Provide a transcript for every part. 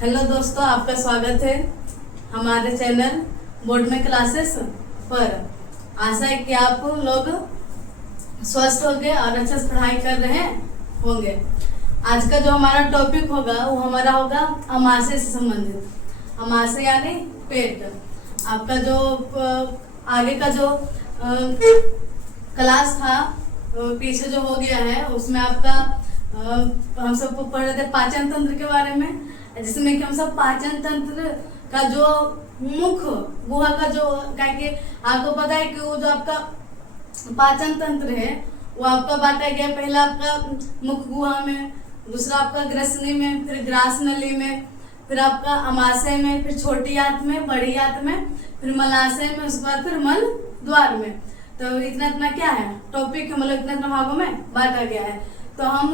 Hello दोस्तों, आपका स्वागत है हमारे चैनल बोर्ड में क्लासेस पर। आशा है कि आप लोग स्वस्थ होंगे और अच्छे से पढ़ाई कर रहे होंगे। आज का जो हमारा टॉपिक होगा वो हमारा होगा अमाशय से संबंधित। अमाशय यानी पेट। आपका जो आगे का जो क्लास था पीछे जो हो गया है उसमें आपका हम सब पढ़ रहे थे पाचन तंत्र के बारे में, जिसमें कि हम सब पाचन तंत्र का जो मुख गुहा का जो क्या कि आपको पता है कि वो जो आपका पाचन तंत्र है वो आपका बांटा गया। पहला आपका मुख गुहा में, दूसरा आपका ग्रसनी में, फिर ग्रास नली में, फिर आपका अमाशय में, फिर छोटी आंत में, बड़ी आंत में, फिर मलाशय में, उसके बाद फिर मल द्वार में। तो इतना इतना क्या है टॉपिक, मतलब इतना इतना भागों में बांटा गया है। तो हम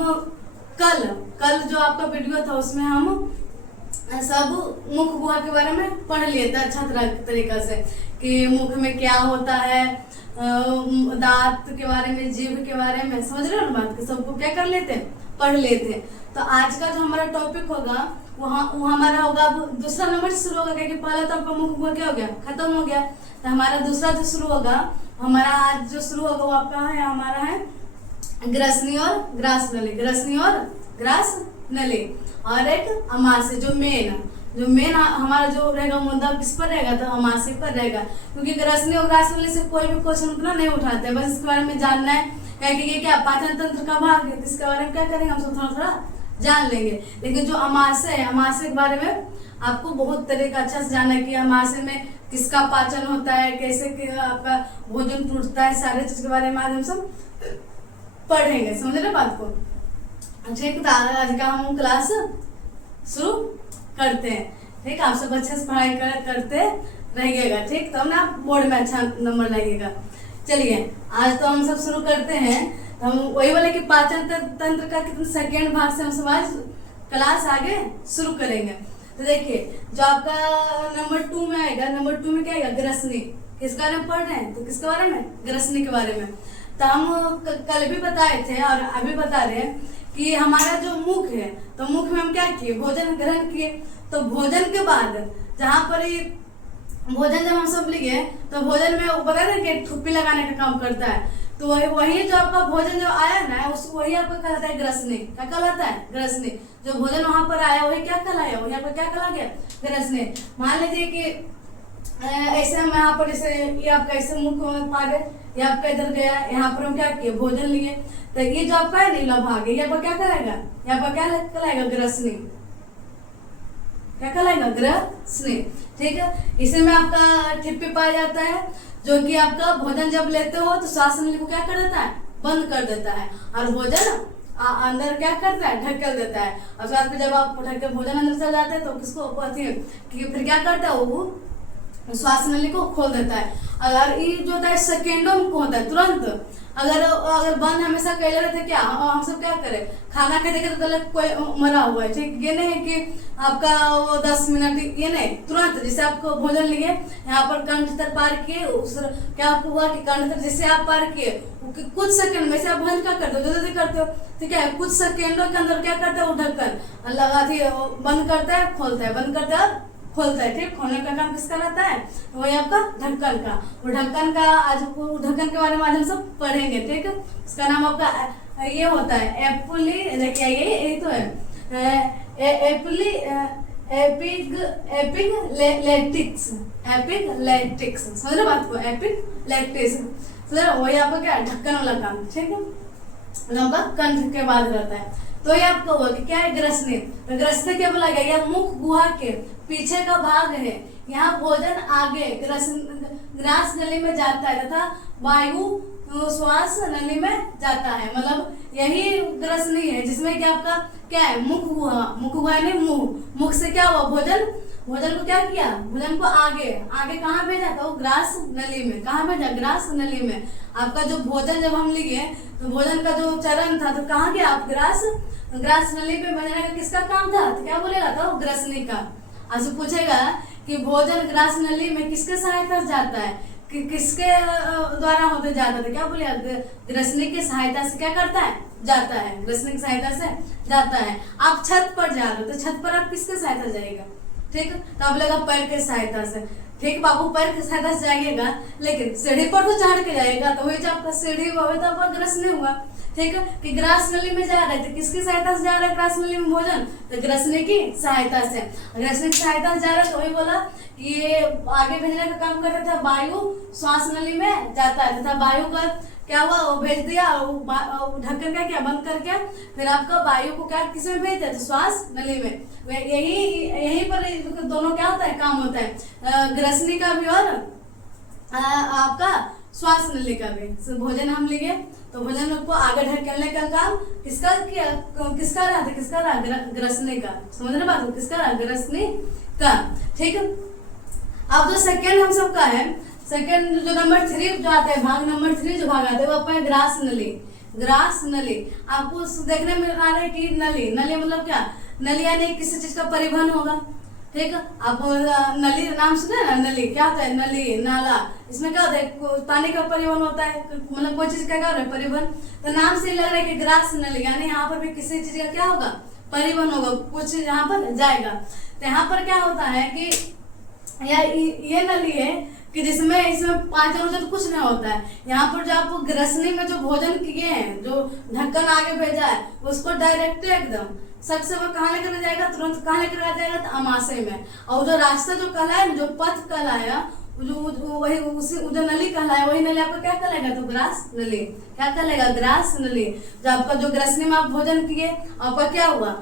कल जो आपका वीडियो था उसमें हम सब मुख गुहा के बारे में पढ़ लिए थे अच्छा तरीका से कि मुख में क्या होता है, दांत के बारे में, जीभ के बारे में, समझ रहे हो ना बात, सबको क्या कर लेते पढ़ लेते। तो आज का जो हमारा टॉपिक होगा वो हमारा होगा अब दूसरा नंबर से शुरू होगा, क्योंकि पहला तो आपका मुख गुहा क्या हो गया, खत्म हो गया। तो हमारा दूसरा जो शुरू होगा, हमारा आज जो शुरू होगा वो आपका है, हमारा है ग्रसनी और ग्रास नली। ग्रसनी और ग्रास नली और एक अमाशय जो मेन हमारा जो रहेगा मुद्दा किस पर रहेगा, तो अमाशय पर रहेगा। क्योंकि ग्रसनी और ग्रास नली से कोई भी क्वेश्चन उतना नहीं उठाते, बस इसके बारे में जानना है कि ये क्या पाचन तंत्र का भाग है, इसके बारे में क्या करेंगे हम सब थोड़ा थोड़ा जान लेंगे। लेकिन जो अमाशय है, अमाशय के बारे में आपको बहुत तरह का अच्छा से जानना है कि अमाशय में किसका पाचन होता है, कैसे आपका भोजन टूटता है, सारे चीज के बारे में आज हम सब पढ़ेंगे। समझ रहे बात को? ठीक, तो आज का हम क्लास शुरू करते हैं। ठीक, आप सब अच्छे से पढ़ाई करते रहिएगा। ठीक, तो ना बोर्ड में अच्छा नंबर लाइएगा। चलिए आज तो हम सब शुरू करते हैं। तो हम वही बोले कि पाचन तंत्र का कितने सेकेंड भाग से हम सब आज क्लास आगे शुरू करेंगे। तो देखिए जो आपका नंबर 2 में आएगा, नंबर 2 में क्या आएगा, ग्रसनी। किसके बारे में पढ़ रहे हैं, तो किसके बारे में, ग्रसनी के बारे में। तो हम कल भी बताए थे और अभी बता रहे हैं कि हमारा जो मुख है, तो मुख में हम क्या किए, भोजन ग्रहण किए। तो भोजन के बाद जहाँ पर ही भोजन जब हम सब लिए तो भोजन में वो बता दें कि ठुप्पी लगाने का काम करता है। तो वही जो आपका भोजन जो आया ना उसको वही आपका कहलाता है ग्रसनी। क्या कहलाता है, ग्रसनी। जो भोजन वहां पर आया वही क्या कहलाया, वही आपका क्या कहला गया, ग्रसनी। मान लीजिए कि ऐसे हम यहाँ पर जैसे ये आपका ऐसे मुख भाग है, ये आपका इधर गया, यहाँ पर हम क्या किए, भोजन लिए। तो ये जो आपका है नीला भाग है, ये आपका क्या कराएगा, यहाँ पर क्या कहलाएगा, ग्रसनी। क्या कहलाएगा, ग्रसनी। ठीक है, इसी में आपका ठिप्पी पाया जाता है, जो कि आपका भोजन जब लेते हो तो श्वास नली को क्या कर देता है, बंद कर देता है, और भोजन अंदर क्या करता है, ढकेल देता है। और साथ में जब आप ढक भोजन अंदर चल जाते हैं तो किसको फिर क्या करता है, वो श्वास नली को खोल देता है। अगर ये जो होता है सेकेंडों में होता है, तुरंत। अगर बंद हमेशा कैले रहते क्या हम सब क्या करें, खाना खाते तो गलत कोई मरा हुआ है। ठीक, ये नहीं है कि आपका वो 10 मिनट, ये नहीं, तुरंत जैसे आपको भोजन लिए यहाँ पर कंठ तक पार किए, उस क्या आपको हुआ कि कंठ तक जैसे आप पार किए कुछ सेकंड में से आप भोजन क्या करते हो, जल्दी करते हो। ठीक है, कुछ सेकेंडों के अंदर क्या करता है, वो ढक्कन लगा थी बंद करता है, खोलता है, बंद करता है, खोलता है। ठीक, खोलने का काम किसका रहता है, तो वही आपका ढक्कन का। वो ढक्कन का आज ढक्कन के बारे में आज हम सब पढ़ेंगे। ठीक है, इसका नाम आपका ये होता है देखिए यही तो है एपिग्लेटिक्स। एपिग्लेटिक्स समझ रहे बात को, एपिग्लेटिक्स समझ रहे, वही आपका क्या ढक्कन वाला काम। ठीक है, आपका कंठ के बाद रहता है। तो ये आपको हुआ कि क्या है, ग्रसनी। तो ग्रसनी क्या बोला गया, यह मुख गुहा के पीछे का भाग है। यहाँ भोजन आगे ग्रास नली में जाता है तथा वायु श्वास नली में जाता है। मतलब यही ग्रसनी है जिसमें क्या आपका क्या है, मुख गुहा यानी मुख से क्या हुआ, भोजन को क्या किया, भोजन को आगे कहाँ भेजा, तो ग्रास नली में। कहाँ भेजा, ग्रास नली में। आपका जो भोजन जब हम लिए तो भोजन का जो चरण था तो कहाँ गया, आप ग्रास नली पे भेजने का किसका काम था, तो क्या बोलेगा, तो ग्रसनी का। आज पूछेगा कि भोजन ग्रास नली में किसके सहायता से जाता है, किसके द्वारा होते जाता था, क्या बोले, ग्रसनी की सहायता से क्या करता है, जाता है, ग्रसनी की सहायता से जाता है। आप छत पर जा रहे हो तो छत पर आप किसके सहायता से जाइएगा, ठीक, तो आप लगा पैर के सहायता से, ठीक बाबू, पैर की सहायता से जाइएगा, लेकिन सीढ़ी पर तो चढ़ के जाएगा, तो वही जो आपका सीढ़ी हुआ तो आपका ग्रसनी हुआ, ठीक है, कि ग्रास नली में जा रहे थे, किसकी सहायता से जा रहा है ग्रास नली में भोजन, तो ग्रसनी की सहायता से, ग्रसनी की सहायता से जा रहा है, तो वही बोला कि ये आगे भेजने का काम करता था, वायु श्वास नली में जाता है तथा वायु का क्या हुआ, वो भेज दिया, ढक्कन का क्या बंद करके फिर आपका वायु को क्या किस में भेज दिया, तो श्वास नली में। यही पर दोनों क्या होता है, काम होता है, ग्रसनी का भी और आपका श्वास नली का भी। भोजन हम लिए तो भोजन को आगे ढकेलने का काम किसका किया, किसका रहा, ग्रसनी का, समझ रहे बात, किसका रहा, ग्रसनी का, ठीक है। अब जो सेकेंड हम सबका है, सेकेंड जो नंबर 3 जो आता है, भाग नंबर 3 जो भाग आता है वो आपका है ग्रास नली, ग्रास नली। आपको देखने में आ रहा है कि नली, नली मतलब क्या, नली यानी किसी चीज का परिवहन होगा, ठीक है। आप नली नाम सुने ना, नली क्या होता है, नली नाला, इसमें क्या होता है, पानी का परिवहन होता है, मतलब कोई चीज का क्या होता है, परिवहन, तो नाम से लग रहा है कि ग्रास नली, यानी यहाँ पर भी किसी चीज का क्या होगा, परिवहन होगा, कुछ यहाँ पर जाएगा। तो यहाँ पर क्या होता है कि ये नली है कि जिसमें इसमें पाचन तो कुछ नहीं होता है। यहाँ पर जो आप ग्रसनी में जो भोजन किए हैं, जो ढक्कन आगे भेजा है, उसको डायरेक्ट एकदम सट से वो कहाँ लेकर जाएगा, तुरंत कहाँ लेकर आ जाएगा, तो अमाशय में। और जो रास्ता जो कहलाया, जो पथ कहलाया, जो वही उसी जो नली कहलाया, वही नली आपका क्या कहलाएगा, तो ग्रास नली, क्या कहलाएगा, ग्रास नली। जो आपका जो ग्रसनी में आप भोजन किए, आपका क्या हुआ,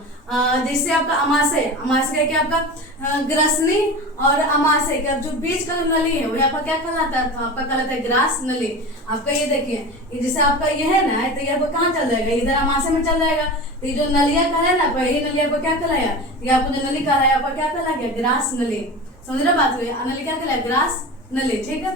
जैसे आपका अमाशय, अमाशय क्या आपका ग्रसनी और अमाशय का जो बीच का नली है वही आपका क्या कहलाता है, तो आपका कहलाता है ग्रास नली। आपका ये देखिए, ये जैसे आपका ये है ना, तो ये आपको कहाँ चल जाएगा, इधर अमाशय में चल जाएगा। तो ये जो नलिया कहला है ना, यही नली आपको क्या कहलाया, ये आपको जो नली कहलाया आपका क्या कहला गया, ग्रास नली। समझ रहे बात हुई, नली क्या कहलाया, ग्रास नली, ठीक है।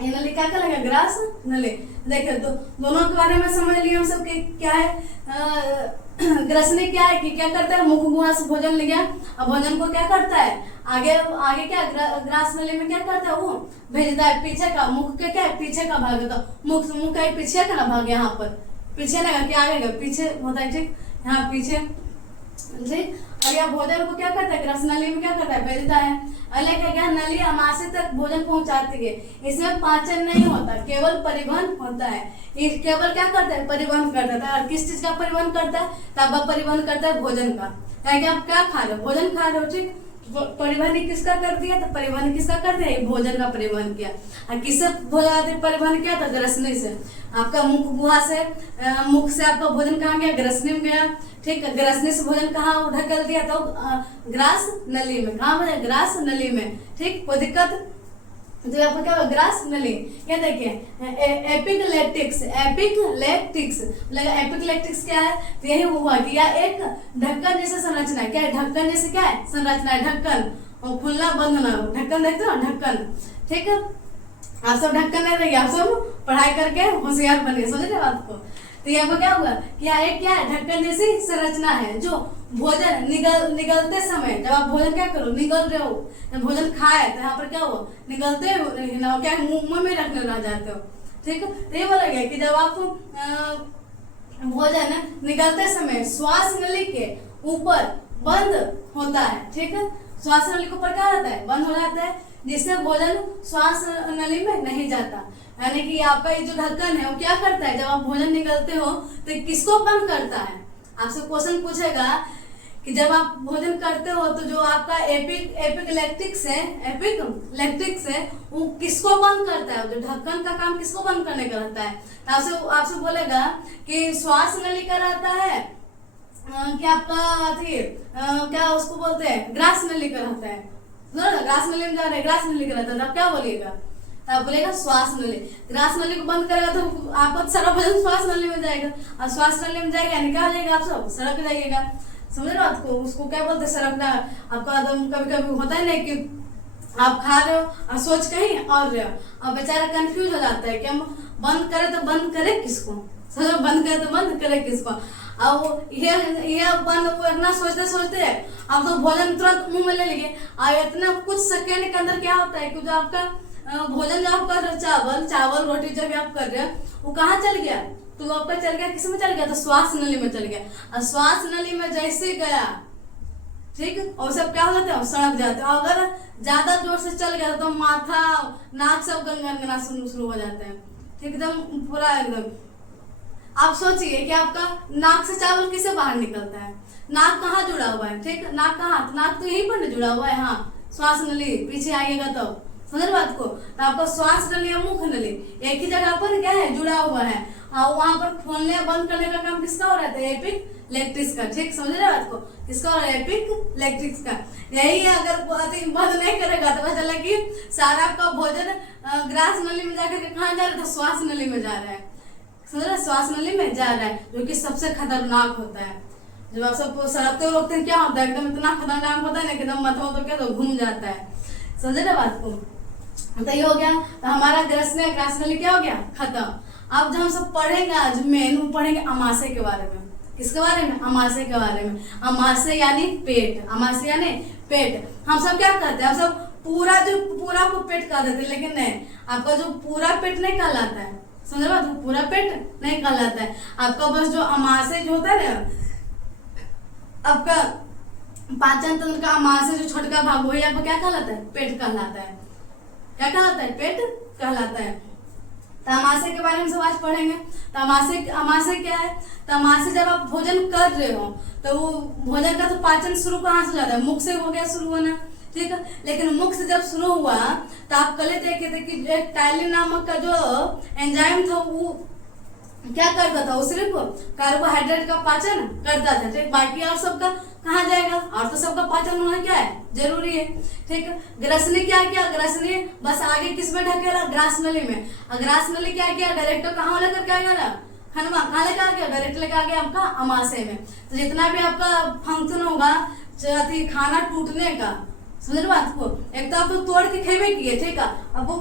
ये नली क्या कहलाएगा, ग्रास नली। देखिए तो दोनों के बारे में समझ लिए हम सब क्या है, ग्रसनी क्या है कि क्या करता है, मुख गुहा से भोजन लिया, अब भोजन को क्या करता है, आगे आगे क्या ग्रास नली में क्या करता है, वो भेजता है पीछे का, मुख के क्या है, पीछे का भाग होता है, मुख का पीछे का ना भाग, यहाँ पर पीछे ना क्या आगे का पीछे होता है, ठीक, यहाँ पीछे, ठीक। और यह भोजन को क्या करता है, ग्रस नली में क्या करता है, भेजता है। अलग क्या, नली अमाशय तक भोजन पहुंचाती है, इसमें पाचन नहीं होता, केवल परिवहन होता है। ये केवल क्या करता है, परिवहन करता है। और किस चीज का परिवहन करता है, तब परिवहन करता है भोजन का, क्या क्या आप क्या खा रहे हो, भोजन खा रहे हो, ठीक। परिवहन किसका कर दिया, तो परिवहन किसका कर दिया, भोजन का परिवहन किया। और किससे भोजन परिवहन किया, तो ग्रसनी से। आपका मुख गुहा से, मुख से आपका भोजन कहाँ गया, ग्रसनी में गया, ठीक है। ग्रसनी से भोजन कहाँ ढकेल दिया, तो ग्रास नली में, कहाँ बजा, ग्रास नली में, ठीक, कोई दिक्कत। तो आपको क्या होगा, ग्रास नली। ये देखिए एपिक्लेटिक्स, एपिक्लेटिक्स एपिक्लेटिक्स क्या है, तो यही हुआ कि यह एक ढक्कन जैसे संरचना है, क्या है, ढक्कन जैसे क्या है, संरचना है, ढक्कन, और खुलना बंद ना हो, ढक्कन देखते हो, ढक्कन, ठीक है। आप सब ढक्कन नहीं रहेंगे, आप सब पढ़ाई करके होशियार बनिए, समझ रहे बात को। तो यहाँ पर क्या हुआ कि यहाँ एक क्या है, ढक्कन जैसी संरचना है, जो भोजन निगलते समय, जब आप भोजन क्या करो, निगल रहे हो, जब भोजन खाए तो यहाँ पर क्या हो, निगलते हो, क्या मुंह में रखने रह जाते हो, ठीक है। तो ये बोला गया कि जब आप भोजन निगलते समय श्वास नली के ऊपर बंद होता है, ठीक है, श्वास नली के ऊपर क्या होता है, बंद हो जाता है, जिससे भोजन श्वास नली में नहीं जाता। यानी कि आपका ये जो ढक्कन है वो क्या करता है, जब आप भोजन निगलते हो तो किसको बंद करता है। आपसे क्वेश्चन पूछेगा कि जब आप भोजन करते हो तो जो आपका एपिक्लेटिक्स है वो किसको बंद करता है, जो ढक्कन का काम किसको बंद करने का रहता है। तो आपसे बोलेगा कि श्वास नली का रहता है, क्या आपका क्या उसको बोलते हैं, ग्रास नली का रहता है, ग्रास नली में जा रहे हैं, ग्रास नली का रहता है। आप क्या बोलिएगा, आप बोलेगा श्वास नली। ग्रास नली को बंद करेगा तो आपका सारा भोजन श्वास नली में जाएगा, और श्वास नली में जाएगा यानी क्या हो जाएगा, आप सब सड़क जाइएगा, समझ रहे हो आपको, उसको क्या बोलते हैं, सड़कना। आपका कभी कभी होता है ना कि आप खा रहे हो और सोच कहीं और रहे हो, और बेचारा कंफ्यूज हो जाता है कि हम बंद करें तो बंद करे किसको, समझो, बंद करे तो बंद करे किसको। अब ये बंद वो इतना सोचते सोचते आप तो भोजन तुरंत मुंह में ले लिए, और इतना कुछ सेकेंड के अंदर क्या होता है कि जो आपका भोजन जो आप कर रहे हो, चावल रोटी जब आप कर रहे हो, वो कहाँ चल गया? तो वो आपका चल गया, किस में चल गया? तो श्वास नली में चल गया। और श्वास नली में जैसे गया, ठीक, और सब क्या हो जाता है? सड़क जाते हैं। अगर ज्यादा जोर से चल गया तो माथा नाक सब गनगना शुरू हो जाते हैं, ठीक, एकदम पूरा एकदम। आप सोचिए कि आपका नाक से चावल किसे बाहर निकलता है? नाक कहाँ जुड़ा हुआ है? ठीक, नाक कहाँ? तो नाक तो यहीं पर जुड़ा हुआ है, हाँ, श्वास नली पीछे आएगा तो समझ बात को। तो आपका श्वास नली और मुख नली एक ही जगह पर क्या है? जुड़ा हुआ है। और वहां पर खोलने बंद करने का काम किसका हो रहा है? एपिलेक्टिक्स का, ठीक, समझ रहे बात को? किसका हो रहा है? एपिलेक्टिक्स का। यही है, अगर बंद नहीं करेगा तो पता चला कि सारा आपका भोजन ग्रास नली में जाकर के कहाँ जा रहा है? तो श्वास नली में जा रहा है, समझ रहे? श्वास नली में जा रहा है, जो कि सबसे खतरनाक होता है। जब आप सब सड़कते रोकते क्या होता है? एकदम इतना खतरनाक होता है ना, एकदम माथा तो क्या तो घूम जाता है, समझ रहे बात को? तो ये हो गया। तो हमारा ग्रास नली क्या हो गया? खत्म। अब जो हम सब पढ़ेंगे आज मेन पढ़ेंगे अमाशय के बारे में। किसके बारे में? अमाशय के बारे में। अमाशय यानी पेट, अमाशय यानी पेट। हम सब क्या करते हैं? हम सब पूरा को पेट कह देते हैं, लेकिन नहीं, आपका जो पूरा पेट नहीं कहलाता है, समझ बात? पूरा पेट नहीं कहलाता है आपका, बस जो अमाशय जो होता है ना आपका पाचन तंत्र का अमाशय जो छोटका भाग वही आपको क्या कहलाता है? पेट कहलाता है। क्या कहलाता है? पेट कहलाता है। तो अमाशय के बारे में सब आज पढ़ेंगे। तो अमाशय क्या है? तो अमाशय जब आप भोजन कर रहे हो तो वो भोजन का तो पाचन शुरू कहाँ से जाता है? मुख से हो गया शुरू होना, ठीक है। लेकिन मुख से जब शुरू हुआ तो आप कल देखे थे कि एक टाइलिन नामक का जो एंजाइम था वो क्या करता था? वो सिर्फ कार्बोहाइड्रेट का पाचन करता था, ठीक। बाकी और सबका कहाँ जाएगा? और तो सबका पाचन होना क्या है? जरूरी है, ठीक। ग्रसनी क्या किया? ग्रसनी बस आगे किस में ढकेला? ग्रास नली में। और ग्रास नली क्या किया? डायरेक्ट कहाँ लेकर के आएगा ना? हनुमा कहाँ लेकर आ गया? डायरेक्ट लेकर आ गया आपका अमाशय में। तो जितना भी आपका फंक्शन होगा खाना टूटने का, समझ बात को, एक तो आप तो तोड़ के खेबे किए, ठीक है, अब वो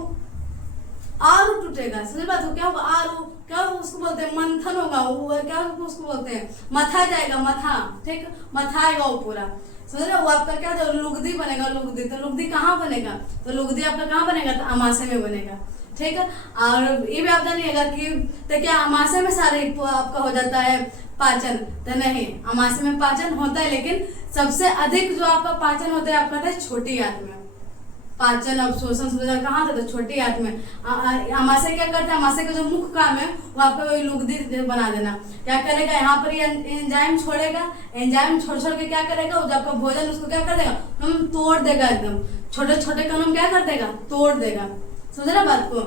आरू टूटेगा, समझ बात को? क्या होगा? आरू क्या उसको बोलते हैं? मंथन होगा, वो क्या उसको बोलते हैं? मथा जाएगा, मथा, ठीक, मथा आएगा वो पूरा, समझ रहे? वो आपका क्या जो लुगदी बनेगा, लुगदी। तो लुगदी कहाँ बनेगा? तो लुगदी आपका कहाँ बनेगा? तो अमाशय में बनेगा, ठीक है। और ये भी आप जानिएगा कि तो क्या अमाशय में सारे आपका हो जाता है पाचन? तो नहीं, अमाशय में पाचन होता है, लेकिन सबसे अधिक जो आपका पाचन होता है आपका है छोटी आंत में। पाचन अवशोषण कहाँ था? तो छोटी आंत में। अमाशय क्या करता है? अमाशय का जो मुख्य काम है वो आपका वही लुगदी बना देना। क्या करेगा? यहाँ पर एंजाइम छोड़ेगा, एंजाइम छोड़ के क्या करेगा? वो जो आपका भोजन उसको क्या कर देगा? हम तोड़ देगा, एकदम छोटे छोटे कण क्या कर देगा? तोड़ देगा, समझ रहे बात को?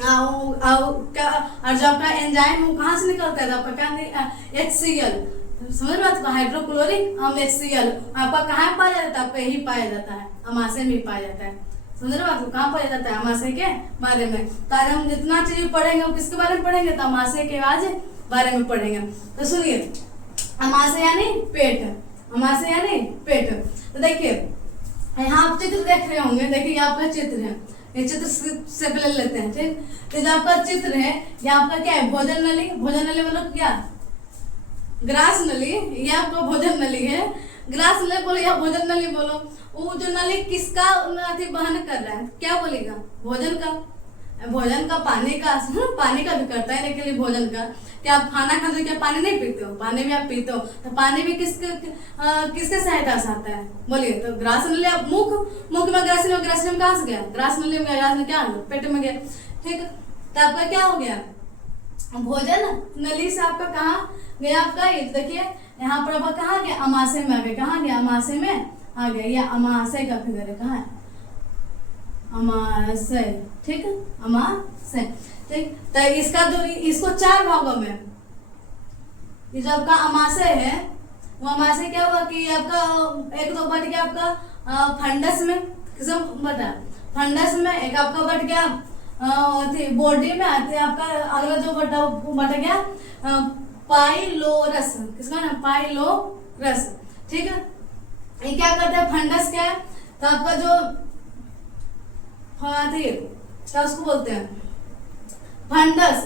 और जो आपका एंजाइम वो कहाँ से निकलता है? तो आपका क्या? HCl, समझ बात को? हाइड्रोक्लोरिक अम्ल HCl आपका कहाँ पाया जाता है? आपका यही पाया जाता है, अमाशय में पाया जाता है, समझ रहे बात को? कहाँ पाया जाता है? अमाशय के बारे में। तो आज हम जितना चीज पढ़ेंगे वो किसके बारे में पढ़ेंगे? तो अमाशय के आज बारे में पढ़ेंगे। तो सुनिए, अमाशय यानी पेट, अमाशय यानी पेट। तो देखिए यहाँ आप चित्र देख रहे होंगे, देखिए आपका चित्र है, ये चित्र से पहले लेते हैं, ठीक। तो जो आपका चित्र है ये आपका क्या है? भोजन नली। भोजन नली मतलब क्या? ग्रास नली। ये आपका भोजन नली है। ग्रास नली बोलो या भोजन नली बोलो, वो जो नली किसका वहन कर रहा है? क्या बोलेगा? भोजन का। भोजन का, पानी का, पानी का भी करता है, लेकिन भोजन का क्या आप खाना खाते हो? क्या पानी नहीं पीते हो? पानी भी आप पीते हो। तो पानी भी किसके सहायता से आता है? बोलिए। तो ग्रास नली आप मुख में ग्रास नली में कहाँ से गया? ग्रास नली में गया, ग्रास नली क्या पेट में गया, ठीक। तो आपका क्या हो गया? भोजन नली से आपका कहाँ गया? आपका ये देखिए यहाँ पर आपका कहाँ गया? अमाशय में आ गया। कहाँ गया? अमाशय में आ गया। ये अमाशय का फिगर है, कहाँ है? अमाशय, ठीक है, अमाशय, ठीक। तो इसका जो इसको 4 भागों में, ये जो आपका अमाशय है वो अमाशय क्या हुआ कि आपका एक तो बट गया आपका फंडस में, किसमें बटा? फंडस में। एक आपका बट गया बॉडी में आते आपका अगला जो बट गया पाइलोरस, किसका नाम? पाइलोरस, ठीक है। ये क्या करता है? फंडस क्या है? तो आपका जो क्या उसको बोलते हैं? फंडस।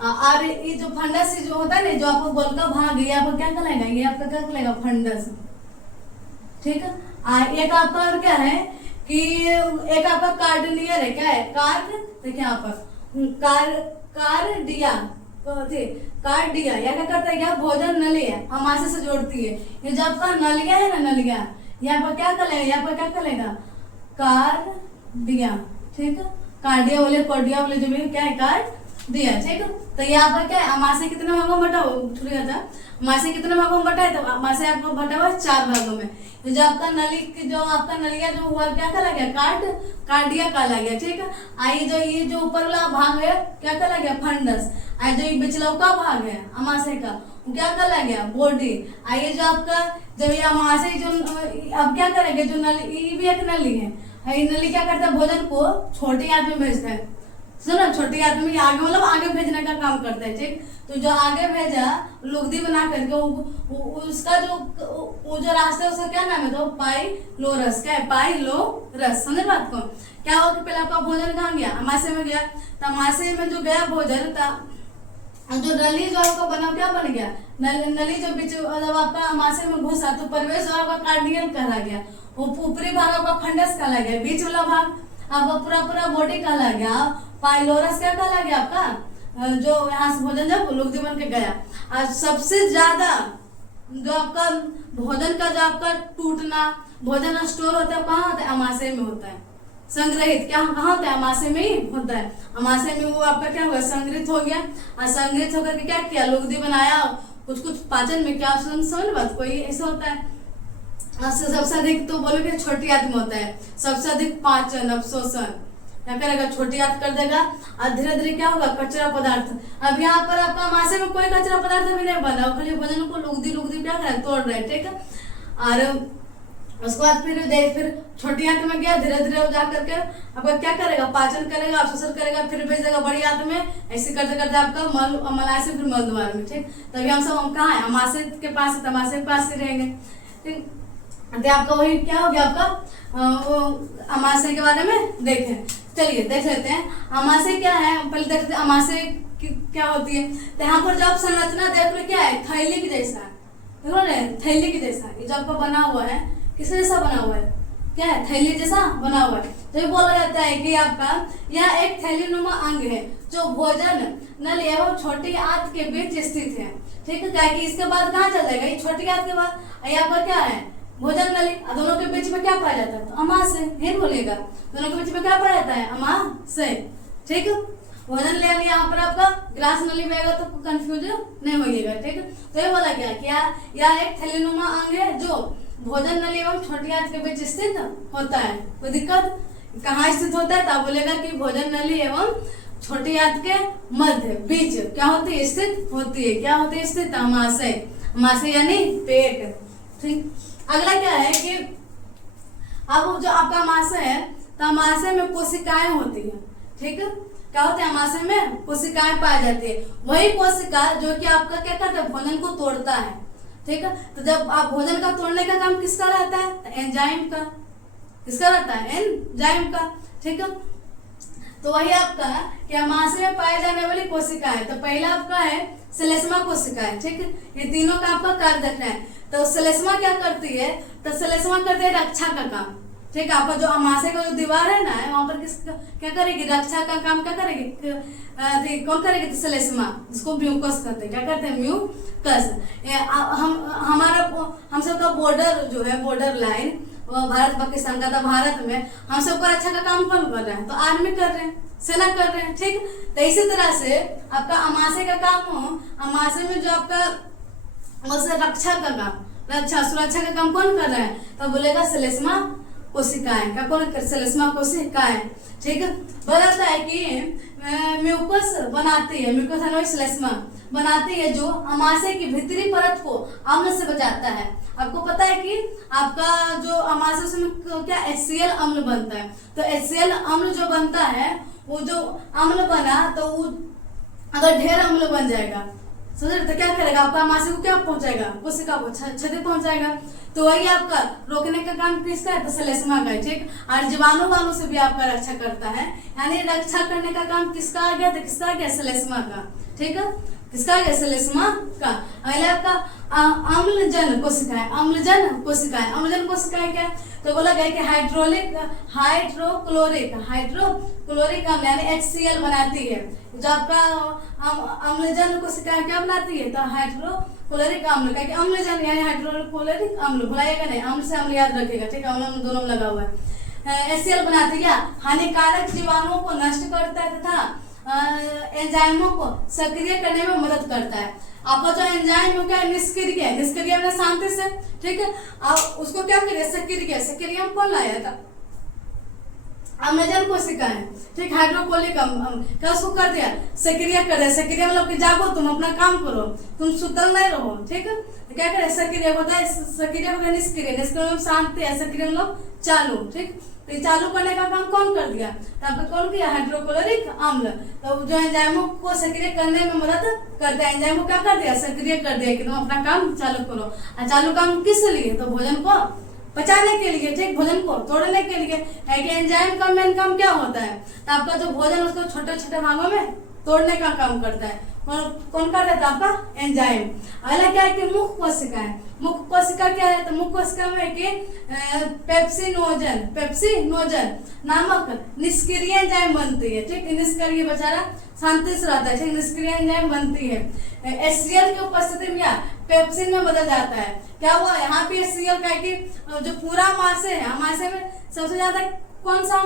और ये जो फंडस जो होता है ना, जो आपको गोलका भाग, ये आपको क्या कहलाएगा? ये आपका क्या कहलाएगा? फंडस, ठीक है। एक आपका और क्या है? कि एक आपका कार्डिनियर है, क्या है कार्ड, देखिए यहाँ पर कार्डिया, कार्डिया या क्या करता है, क्या भोजन नली है, अमाशय से जोड़ती है। ये जो आपका नलिया है ना, नलिया, यहाँ पर क्या करेगा, यहाँ पर क्या करेगा, कार्डिया, ठीक है, कार्डिया बोले, कोर्डिया बोले, जो भी क्या है, कार्डिया, ठीक है। तो यहाँ पर क्या है, अमाशय कितने भागों में बटा हुआ, अमाशय कितने भागों में बटा है, तो अमाशय आपको बटा हुआ 4 भागों में। तो जो आपका नलिया जो हुआ क्या कहला गया, कार्डिया कहला गया, ठीक है। आई जो ये जो ऊपर वाला भाग है क्या कहला गया, फंडस। आई जो ये बिचलौका भाग है अमाशय का, वो क्या कहला गया, बॉडी। आइए जो आपका जब ये अमाशय जो अब क्या करेंगे, जो नली, ये भी एक नली है, ये नली क्या करता है, भोजन को छोटी आंत में भेजता है, सुनो, छोटी आंत में आगे, मतलब आगे भेजने का काम करता है, ठीक। तो जो आगे भेजा लुगदी बना करके उसका जो रास्ता है उसका क्या नाम है, तो पाइलोरस, क्या है, पाइलोरस, समझे बात को। क्या हो कि पहले आपका भोजन कहाँ गया, अमाशय में गया, तो अमाशय में जो गया भोजन, जो नली जो आपका बना क्या बन गया, नली जो बीच जब आपका अमाशय में घुसा तो परिवेश जो आपका कार्डियल कहा गया, वो ऊपरी भाग आपका फंडस कहला गया, बीच वाला भाग आपका पूरा बॉडी कहला गया, पाइलोरस क्या कहला गया आपका, जो यहाँ से भोजन जब लुगदी बन के गया। और सबसे ज्यादा जो आपका भोजन का जो आपका टूटना, भोजन स्टोर होता है कहाँ होता है, अमाशय में होता है, संग्रहित, क्या कहाँ होता है, अमाशय में ही होता है। अमाशय में वो आपका क्या हुआ, संग्रहित हो गया, और संग्रहित होकर के क्या किया, लुगदी बनाया, कुछ पाचन में क्या समझ बात, कोई ऐसा होता है। सबसे अधिक तो बोलोगे छोटी आंत में होता है, सबसे अधिक पाचन, अवशोषण क्या करेगा, छोटी आंत कर देगा, और धीरे धीरे क्या होगा, कचरा पदार्थ। अब यहाँ पर आपका अमाशय में कोई कचरा पदार्थ भी नहीं बना, खाली भोजन को लुगदी क्या करे, तोड़ रहे, ठीक है। और उसके बाद फिर छोटी आंत में गया, धीरे धीरे जा करके आपका क्या करेगा, पाचन करेगा, अवशोषण करेगा, फिर भेज देगा बड़ी आंत में, ऐसे करते करते आपका मलाशय फिर मल द्वार में, ठीक। तभी हम कहाँ है, अमाशय के पास, अमाशय के पास ही रहेंगे, ठीक। तो आपका वही क्या हो गया, आपका अमाशय के बारे में देखें, चलिए देख लेते हैं अमाशय क्या है। पहले देखते हैं अमाशय क्या होती है। तो यहाँ पर जो आप संरचना देख रहे क्या है, थैली के जैसा, देखो ना, थैली के जैसा, ये जो आपका बना हुआ है किस जैसा बना हुआ है, क्या है, थैली जैसा बना हुआ है। तो ये बोला जाता है कि आपका यह एक थैली नुमा अंग है जो भोजन नल एवं छोटी आंत के बीच स्थित है, ठीक है। क्या कि इसके बाद कहाँ चल जाएगा, ये छोटी आंत के बाद यहाँ पर क्या है, भोजन नली, दोनों के बीच में क्या पाया जाता है, तो अमाशय, नहीं बोलेगा, दोनों के बीच में क्या पाया जाता है, अमाशय, ठीक है। भोजन ले लिया, यहाँ पर आपका ग्रास नली में आएगा तो कंफ्यूज नहीं होइएगा, ठीक है। तो ये बोला क्या कि यह एक थैलीनुमा अंग है जो भोजन नली एवं छोटी आंत के बीच स्थित होता है। कोई दिक्कत, कहाँ स्थित होता है, तब बोलेगा कि भोजन नली एवं छोटी आंत के मध्य बीच क्या होती है, स्थित होती है, क्या होती है, स्थित, अमाशय, अमाशय यानी पेट, ठीक। अगला क्या है कि अब जो आपका अमाशय है, तो अमाशय में कोशिकाएं होती है, ठीक है। क्या होता है, अमाशय में कोशिकाएं पाई जाती है, वही कोशिका जो कि आपका क्या करता है, भोजन को तोड़ता है, ठीक है। तो जब आप भोजन का तोड़ने का काम किसका रहता है, तो एंजाइम का, किसका रहता है, एंजाइम का, ठीक है। तो वही आपका कि अमाशय में पाए जाने वाली कोशिकाएं, तो पहला आपका है श्लेष्मा कोशिकाएं, ठीक है। ये तीनों का आपका कार्य देखना है। तो श्लेष्मा क्या करती है, तो श्लेष्मा करती है रक्षा का काम, ठीक है। आपका जो अमाशय का जो दीवार है ना, वहां पर किस क्या करेगी, रक्षा का काम क्या करेगी, कौन करेगी, तो श्लेष्मा, जिसको म्यूकस कहते हैं, क्या करते हैं, म्यूकस। हम सबका बॉर्डर जो है, बॉर्डर लाइन भारत पाकिस्तान का, था भारत में हम सबको रक्षा का काम कौन कर रहे हैं, तो आर्मी कर रहे हैं, सेना कर रहे हैं, ठीक। तो इसी तरह से आपका अमाशय का काम हो, अमाशय में जो आपका रक्षा का काम, रक्षा सुरक्षा का काम कौन कर रहा है, तो बोलेगा श्लेष्मा कोशिकाएं, क्या कौन कर, श्लेष्मा कोशिकाएं, ठीक है। बताता है कि म्यूकस बनाती है, म्यूकस श्लेष्मा बनाती है जो अमाशय की भीतरी परत को अम्ल से बचाता है। आपको पता है कि आपका जो अमाशय में क्या HCl अम्ल बनता है, तो HCl अम्ल जो बनता है, वो जो अम्ल बना तो वो अगर ढेर अम्ल बन जाएगा, समझ रहे, तो क्या करेगा, आपका अमाशय को क्या पहुंचाएगा, कोशिका को क्षति पहुंचाएगा। तो वही आपका रोकने का काम किसका है, तो श्लेष्मा का, ठीक। और जीवाणु वालों से भी आपका रक्षा करता है, यानी रक्षा करने का काम किसका आ गया, तो किसका आ गया, श्लेष्मा का, ठीक है। किसका है? श्लेष्मा का। अगला आपका अम्लजन कोशिकाएं। अम्लजन कोशिकाएं, अम्लजन कोशिकाएं क्या है? तो बोला गया कि हाइड्रोक्लोरिक अम्ल यानी HCl बनाती है। जो आपका अम्लजन कोशिकाएं क्या बनाती है? तो हाइड्रोक्लोरिक अम्ल का, अम्लजन यानी हाइड्रोक्लोरिक अम्ल, भुलाइएगा नहीं, अम्ल से अम्ल याद रखिएगा, ठीक है, अम्ल दोनों में लगा हुआ है। HCl बनाती है, हानिकारक जीवाणुओं को नष्ट करता है तथा एंजाइमों को सक्रिय करने में मदद करता है। आपका जो एंजाइम हो गया निष्क्रिय, निष्क्रिय में शांति से, ठीक है, आप उसको क्या करिए? सक्रिय, सक्रिय में कौन लाया था? अम्लजन कोशिकाएं, ठीक, हाइड्रोक्लोरिक अम्ल क्या उसको कर दिया? सक्रिय कर दिया। सक्रिय मतलब कि जागो, तुम अपना काम करो, तुम सुतल नहीं रहो, ठीक है, तो क्या करे? सक्रिय होता है, सक्रिय होता है निष्क्रिय, निष्क्रिय मतलब शांति है, सक्रिय मतलब चालू, ठीक, तो चालू करने का काम कौन कर दिया? तो आपको कौन किया? हाइड्रोक्लोरिक अम्ल। तो जो एंजाइमों को सक्रिय करने में मदद करता है, एंजाइम को क्या कर दिया? सक्रिय कर दिया कि तुम अपना काम चालू करो। और चालू काम किस लिए? तो भोजन को पचाने के लिए, ठीक, भोजन को तोड़ने के लिए है कि एंजाइम का मेन काम क्या होता है? तो आपका जो भोजन उसको छोटे छोटे भागों में तोड़ने का काम करता है। कौन कर रहा था? आपका एंजाइम। अगला क्या है कि मुख्य कोशिका है। मुख्य कोशिका क्या है? तो मुख्य कोशिका में कि पेप्सिनोजन नामक निष्क्रिय एंजाइम बनती है, ठीक, निष्क्रिय बेचारा शांति से रहता है, ठीक, निष्क्रिय एंजाइम बनती है। HCl की उपस्थिति में पेप्सिन में बदल जाता है। क्या हुआ यहाँ पे? HCl का कि जो पूरा मासे है, मासे में सबसे ज्यादा कौन सा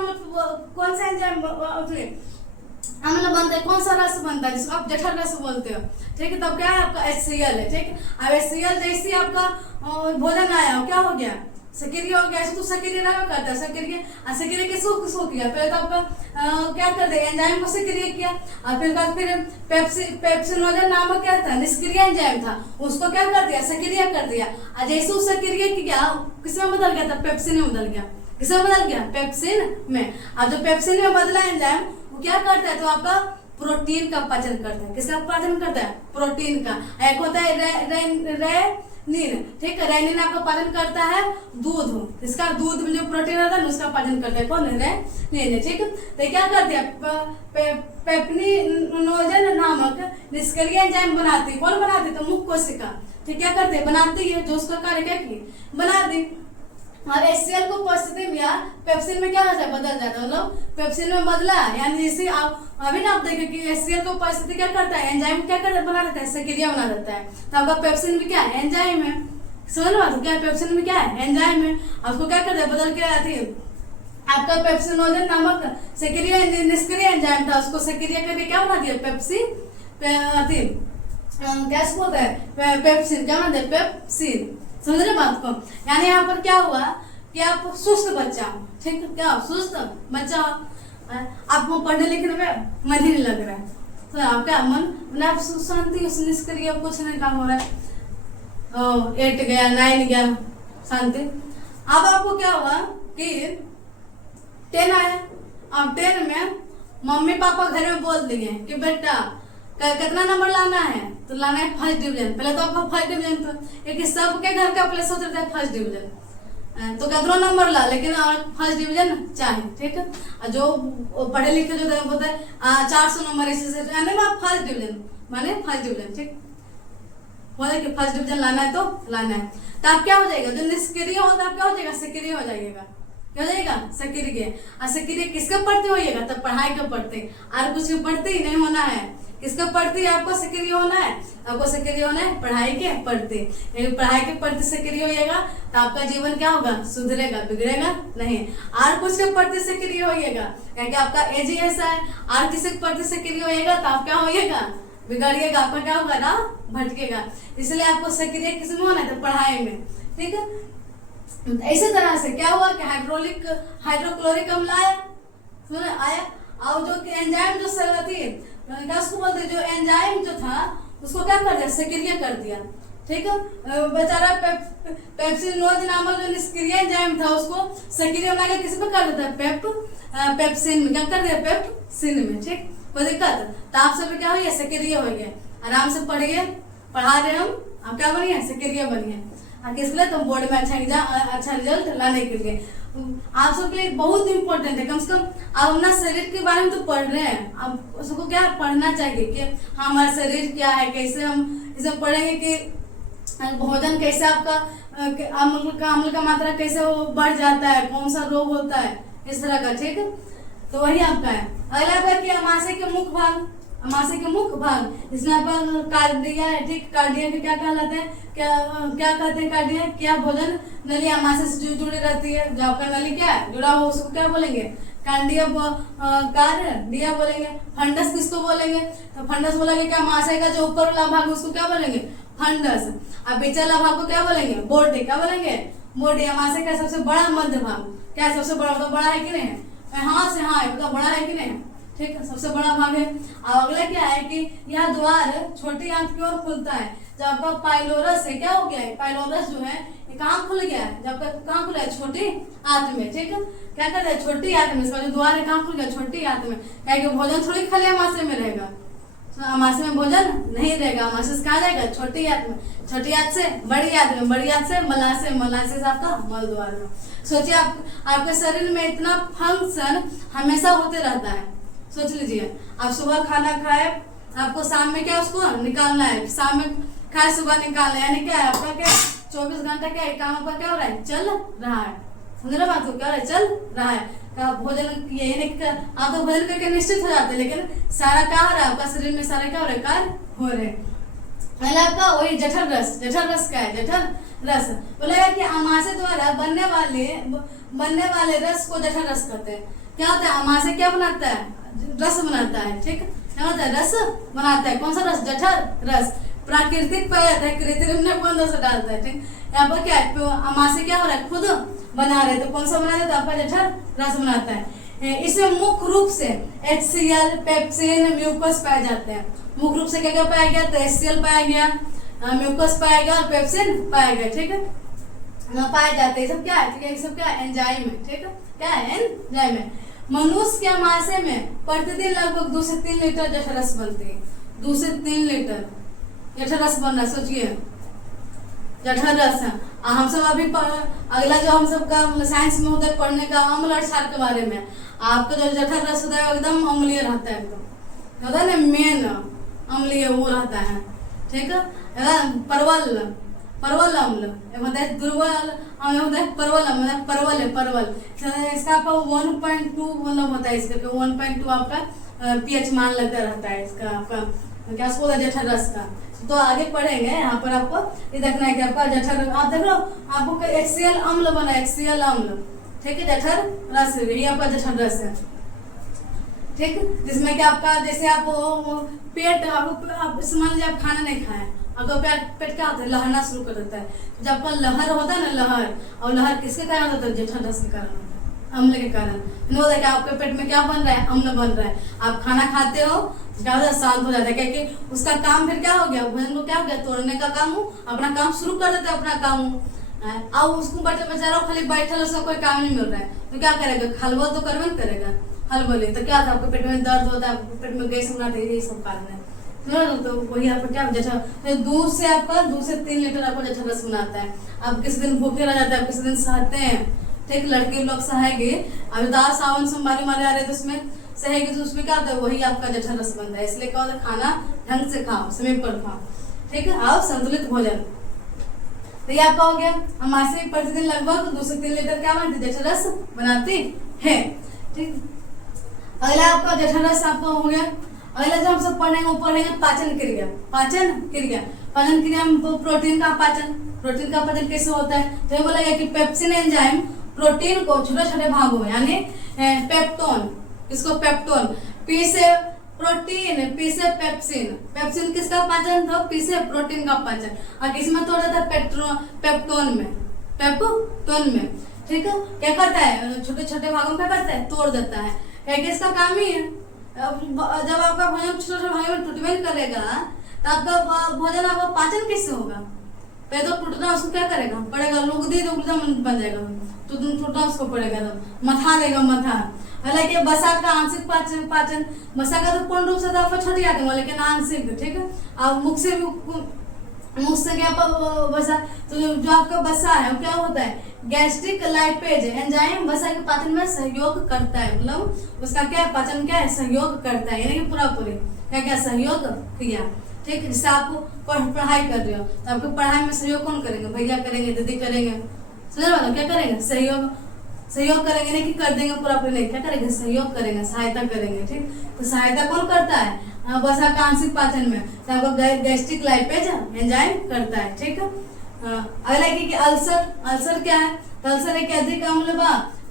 एंजाइम अम्ल बनता है? कौन सा रस बनता है जिसको आप जठर रस बोलते हो, ठीक है, तब क्या है? आपका HCl है, ठीक। अब HCl जैसे आपका भोजन आया, क्या हो गया? सक्रिय हो गया। ऐसे तो सक्रिय रहा करता है, सक्रिय किसको किया? पहले तो आपका क्या कर दिया? एंजाइम को सक्रिय किया, और फिर पेप्सिनोजन नामक क्या था? निष्क्रिय एंजाइम था, उसको क्या कर दिया? सक्रिय कर दिया। और जैसे वो सक्रिय किया, किसमें बदल गया था? पेप्सिन में बदल गया। किसमें बदल गया? पेप्सिन में। और जो पेप्सिन में बदला एंजाइम वो क्या करता है? तो आपका प्रोटीन का पाचन करता है। किसका पाचन करता है? प्रोटीन का। एक होता है रेनिन, ठीक है, रेनिन आपका पाचन करता है दूध, इसका दूध में जो प्रोटीन होता है उसका पाचन करता है कौन? रेनिन, ठीक है। तो क्या कर दिया? पेप्सिनोजन नामक निष्क्रिय एंजाइम बनाती है। कौन बनाती? तो मुख्य कोशिका, ठीक, क्या करते? बनाती है, जो उसका कार्य क्या की? बना दी। और HCl को उपस्थिति में पेप्सिन में क्या होता है? बदल जाता है, मतलब पेप्सिन में बदला, यानी जैसे आप अभी ना आप देखें कि HCl को उपस्थिति क्या करता है? एंजाइम क्या करता है? बना देता है, सक्रिय बना देता है। तो आपका पेप्सिन में क्या है? एंजाइम है। समझ लो बात, क्या है? पेप्सिन में क्या है? एंजाइम है। आपको क्या करता है? बदल के आती है। आपका पेप्सिनोजन नामक सक्रिय निष्क्रिय एंजाइम था, उसको सक्रिय करके क्या बना दिया? क्या बोलता है? पेप्सिन, क्या बना दिया? पेप्सिन। समझ रहे बात को? यानी यहाँ पर क्या हुआ कि आप सुस्त बच्चा, ठीक है, क्या सुस्त बच्चा, आपको पढ़ने लिखने में मन ही नहीं लग रहा है, तो आपका मन आप शांति, उस निष्क्रिय कुछ नहीं काम हो रहा है, 8 गया 9 गया शांति। अब आपको क्या हुआ कि 10 आया। अब 10 में मम्मी पापा घर में बोल दिए कि बेटा कितना नंबर लाना है? तो लाना है फर्स्ट डिवीजन। पहले तो आपका फर्स्ट डिवीजन था, एक सबके घर का प्लेस होता था फर्स्ट डिवीजन, तो कितना नंबर ला, लेकिन फर्स्ट डिवीजन चाहिए, ठीक है। जो पढ़े लिखे जो होता है 400 नंबर ऐसे फर्स्ट डिवीजन माने फर्स्ट डिवीजन, ठीक, बोले कि फर्स्ट डिवीजन लाना है तो लाना है। तो आप क्या हो जाएगा? जो निष्क्रिय होता है क्या हो जाएगा? सक्रिय हो जाएगा। क्या हो जाएगा? सक्रिय। और सक्रिय किसका पढ़ते होइएगा? तो पढ़ाई का पढ़ते, और कुछ पढ़ते ही नहीं होना है। किसका पढ़ते? आपको सक्रिय होना है, आपको सक्रिय होना है पढ़ाई के पढ़ते। पढ़ाई के पढ़ते सक्रिय होइएगा तो आपका जीवन क्या होगा? सुधरेगा, बिगड़ेगा नहीं। और कुछ के पढ़ते सक्रिय होइएगा, क्योंकि आपका एज ही ऐसा है। और किसी के पढ़ते सक्रिय होइएगा तो आप क्या होइएगा? बिगड़िएगा, आपका क्या होगा ना? भटकेगा। इसलिए आपको सक्रिय किसमें होना है? तो पढ़ाई में, ठीक है। इसी तरह से क्या हुआ कि हाइड्रोक्लोरिक अम्ल आया, और जो एंजाइम जो थी क्या उसको बोलते, जो एंजाइम जो था उसको क्या कर दिया? सक्रिय कर दिया, ठीक है। बेचारा पेप्सिनोज नामक जो निष्क्रिय एंजाइम था उसको सक्रिय बना के किसी पे कर देता है? पेप्सिन में। क्या कर दिया? पेप्सिन में, ठीक। कोई दिक्कत? तो आप सब क्या हो गया? सक्रिय हो गया। आराम से पढ़िए, पढ़ा रहे हम, आप क्या बनिए? सक्रिय बनिए। किसके लिए, तो बोर्ड में अच्छा रिजल्ट लाने के लिए। आप सबके लिए बहुत इंपॉर्टेंट है, कम से कम आप अपना शरीर के बारे में तो पढ़ रहे हैं, आप उसको क्या पढ़ना चाहिए कि हाँ हमारा शरीर क्या है, कैसे हम इसे पढ़ेंगे कि भोजन कैसे आपका अम्ल का मात्रा कैसे वो बढ़ जाता है, कौन सा रोग होता है, इस तरह का। ठीक है, तो वही आपका है। अगला बात कि अमाशय के मुख्य भाग, अमाशय के मुख्य भाग इसमें आपका कार्डिया है। ठीक, कार्डिया के क्या कहलाते हैं, क्या कहते हैं कार्डिया, क्या भोजन नली अमाशय से जुड़ी रहती है। जो आपका नली क्या है जुड़ा हुआ उसको क्या बोलेंगे, कार्डिया कार्डिया बोलेंगे। फंडस किसको बोलेंगे, तो फंडस बोलेंगे क्या, अमाशय का जो ऊपर वाला भाग उसको क्या बोलेंगे, फंडस। अब बीचला भाग को क्या बोलेंगे, बोर्डी। क्या बोलेंगे, बोर्डी। अमाशय का सबसे बड़ा मध्य भाग क्या, सबसे बड़ा, तो बड़ा है कि नहीं, हाँ से हाँ है, मतलब बड़ा है कि नहीं, ठीक है, सबसे बड़ा भाग है। अब अगला क्या है कि यह द्वार छोटी आंत की ओर खुलता है। जब आपका पाइलोरस है, क्या हो गया है, पाइलोरस जो है ये कहाँ खुल गया है, जब कहाँ खुला है, छोटी आंत में। ठीक है, क्या कहते हैं, छोटी आंत में। इसका जो द्वार है कहाँ खुल गया, छोटी आंत में। क्या कि भोजन थोड़ी खाली अमाशय में रहेगा, अमाशय में भोजन नहीं रहेगा, अमाशय से कहाँ जाएगा, छोटी आंत में, छोटी आंत से बड़ी आंत में, बड़ी आंत से मलाशय, मलाशय से आपका मल द्वार में। सोचिए आपके शरीर में इतना फंक्शन हमेशा होते रहता है। सोच लीजिए, आप सुबह खाना खाए, आपको शाम में क्या उसको निकालना है, शाम में खाए सुबह निकालना है, यानी क्या है आपका क्या 24 घंटा क्या काम आपका क्या हो रहा है, चल रहा है। समझ रहे बात को, क्या हो रहा है, चल रहा है। भोजन ये आप तो भोजन करके निश्चित हो जाते हैं, लेकिन सारा क्या हो रहा है आपका शरीर में, सारा क्या हो रहा है, कार्य हो रहे हैं। पहले आपका वही जठर रस, जठर रस क्या है, जठर रस बोलेगा कि अमाशय द्वारा बनने वाले रस को जठर रस कहते हैं। क्या होता है, अमाशय क्या बनाता है, रस बनाता है। ठीक, क्या होता है, रस बनाता है। कौन सा रस, जठर रस। प्राकृतिक पाया जाता है, कृत्रिम ने कौन रस डालता है। ठीक, यहाँ पर क्या है, अमाशय क्या हो रहा है, खुद बना रहे, तो कौन सा बना रहे, तो आपका जठर रस बनाता है। इसमें मुख्य रूप से HCl, पेप्सिन, म्यूकस पाए जाते हैं। मुख्य रूप से क्या क्या पाया गया, तो HCl पाया गया, म्यूकस पाया गया और पेप्सिन पाया गया। ठीक है, पाए जाते हैं। सब क्या है, ठीक है, ये सब क्या है, एंजाइम है। ठीक है, क्या है, एंजाइम है। मनुष्य के अमाशय में प्रतिदिन लगभग 2 से 3 लीटर जठरस बनते हैं। 2 से 3 लीटर जठरस बन रहा है, सोचिए जठरस है। हम सब अभी अगला जो हम सब का साइंस में होता है पढ़ने का, अम्ल और क्षार के बारे में। आपका जो जठरस होता है एकदम अम्लीय रहता है, एकदम होता है ना, मेन अम्लीय वो रहता है। ठीक है, परवल अम्ल होता है, दुर्बल अम्ल होता है, परवल अम्ल, परवल है, परवल। इसका आपका 1.2 मतलब होता है, इसका 1.2 आपका pH मान लगता रहता है इसका, आपका क्या उसको जठर रस का। तो आगे पढ़ेंगे, यहाँ पर आपको ये देखना है कि आपका जठर, आप देख लो आपको HCl अम्ल बना, HCl अम्ल। ठीक है, जठर रस, यही आपका जठर रस है। ठीक, जिसमें कि आपका जैसे आप पेट आप मान लीजिए आप खाना नहीं खाए, अगर पेट क्या होता है, लहरना शुरू कर देता है। जब आपका लहर होता है ना, लहर, और लहर किसके कारण होता है, जठर रस के कारण होता है, अम्ल के कारण। होता है कि आपके पेट में क्या बन रहा है, अम्ल बन रहा है। आप खाना खाते हो, ज्यादा शांत हो जाता है, क्योंकि उसका काम फिर क्या हो गया, भोजन को क्या हो गया, तोड़ने का काम हो, अपना काम शुरू कर देता है, अपना काम हो। अब उसको बेचारा खाली बैठल, उसका कोई काम नहीं मिल रहा है, तो क्या करेगा, हलवा तो करबे करेगा, हलवा ले तो क्या था, आपके पेट में दर्द होता है, पेट में गैस होना, यही सब कारण है। तो वही आपका क्या जठर, तो दूध से आपका 2 से 3 लीटर आपको जठर रस बनाता है। अब किसी दिन भूखे रह जाते हैं, किसी दिन सहते हैं। ठीक, लड़के लोग सहेंगे, अभी दाल सावन सोमवारी मारे आ रहे तो उसमें सहेंगे, तो उसमें क्या होता है, वही आपका जठर रस बनता है। इसलिए क्या होता है, खाना ढंग से खाओ, समय पर खाओ। ठीक है, आओ संतुलित भोजन। तो ये आपका हो गया, अमाशय प्रतिदिन लगभग 2 से 3 लीटर क्या बनती है, जठर रस बनाती है। ठीक, अगला आपका जठर रस आपका हो गया। अगला जो हम सब पढ़ेंगे वो पढ़ेंगे पाचन क्रिया। पाचन क्रिया, पाचन क्रिया में प्रोटीन का पाचन कैसे होता है, तो ये बोला गया कि पेप्सिन एंजाइम प्रोटीन को छोटे छोटे भागों में, यानी पेप्टोन, इसको पेप्टोन, पी से प्रोटीन, पी से पेप्सिन, पेप्सिन किसका पाचन था, पी से प्रोटीन का पाचन, और किसमें तोड़ देता है, पेप्टोन में, पेप्टोन में। ठीक है, क्या करता है, छोटे छोटे भागों में क्या करता है, तोड़ देता है, क्या इसका काम ही है। जब आपका भोजन छोटे छोटे भागों में टूटबे करेगा, तो आपका भोजन आपका पाचन कैसे होगा, पहले तो टूटना उसको क्या करेगा, पड़ेगा, लुगदी बन जाएगा, तो टूटना उसको पड़ेगा, मथा देगा, मथा। हालांकि बसा का आंशिक पाचन, बसा का तो पूर्ण रूप से तो आपको छोटी आती है, लेकिन आंशिक। ठीक है, अब मुख से मुख से क्या वसा, तो जो आपका वसा है वो क्या होता है, गैस्ट्रिक लाइपेज एंजाइम वसा के पाचन में सहयोग करता है, मतलब उसका क्या है, पाचन क्या है, सहयोग करता है, यानी कि पूरा पूरी क्या क्या सहयोग किया। ठीक, जैसे आप पढ़ाई कर रहे हो तो आपको पढ़ाई में सहयोग कौन करेंगे, भैया करेंगे, दीदी करेंगे, समझ रहे हो, क्या करेंगे, सहयोग करेंगे, नहीं कि कर देंगे पूरा पूरी, नहीं, क्या करेंगे, सहयोग करेंगे, सहायता करेंगे। ठीक, तो सहायता कौन करता है, वसा का आंशिक पाचन में, तो आपको गैस्ट्रिक लाइपेज एंजाइम करता है। ठीक है, अगला कि अल्सर क्या है, तो अल्सर एक अधिक अम्ल व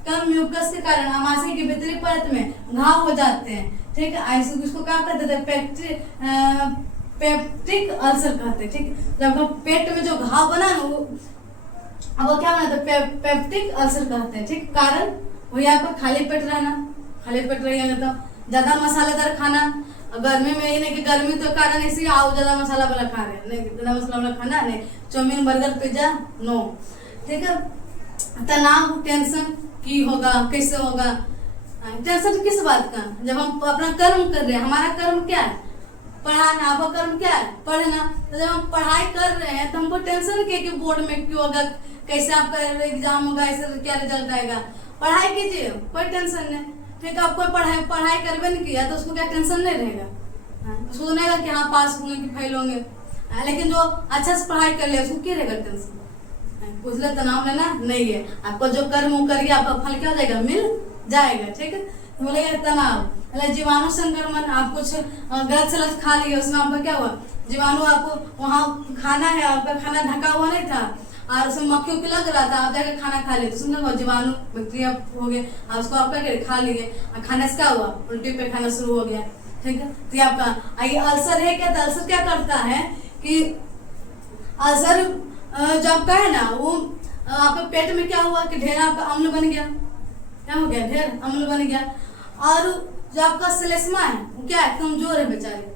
कम म्यूकस के कारण आमाशय की भीतरी परत में घाव हो जाते हैं। ठीक है, इसको क्या कहते हैं, पेप्टिक अल्सर कहते हैं। ठीक, जब पेट में जो घाव बना ना वो क्या बना, पेप्टिक अल्सर कहते हैं। ठीक, कारण वही आपको खाली पेट रहना, खाली पेट रहिएगा तो ज्यादा मसालेदार खाना, गर्मी में ही नहीं कि गर्मी तो कारण इसी आओ ज्यादा मसाला वाला खा रहे, नहीं ज्यादा मसाला वाला खाना नहीं, चाउमीन बर्गर पिज्जा नो। ठीक है, तनाव टेंशन की होगा, कैसे होगा, टेंशन किस बात का, जब हम अपना कर्म कर रहे हैं, हमारा कर्म क्या है, पढ़ाना, आपका कर्म क्या है, पढ़ना, तो जब हम पढ़ाई कर रहे हैं तो हमको टेंशन क्या कि बोर्ड में क्यों होगा, कैसे आपका एग्जाम होगा, ऐसे क्या रिजल्ट आएगा, पढ़ाई कीजिए, कोई टेंशन नहीं। ठीक है, आप कोई पढ़ाई करवे नहीं किया तो उसको क्या टेंशन नहीं रहेगा, उसको तो नहीं कि हाँ पास होंगे कि फेल होंगे, लेकिन जो अच्छा से पढ़ाई कर ले उसको क्या रहेगा टेंशन, उसलिए तनाव लेना नहीं है। आपको जो कर्म करिए आपका फल क्या हो जाएगा, मिल जाएगा। ठीक है, तो बोलेगा तनाव, जीवाणु संक्रमण, आप कुछ गलत सलत खा लिए, उसमें आपका क्या हुआ, जीवाणु, आपको वहाँ खाना है, आपका खाना ढका हुआ नहीं था और उसमें मक्खी उक्की लग रहा था, आप जाके खाना खा लिए तो उसमें जीवाणु बैक्टीरिया हो गए, उसको आप क्या करे, खा लिए, खाने से क्या हुआ, उल्टी पे खाना शुरू हो गया। ठीक है, तो आपका ये अल्सर है क्या, तो अल्सर क्या करता है कि अल्सर जो आपका है ना वो आपके पेट में क्या हुआ कि ढेर आपका अम्ल बन गया, क्या हो गया, ढेर अम्ल बन गया, और जो आपका श्लेष्मा है वो क्या है, कमजोर है बेचारे,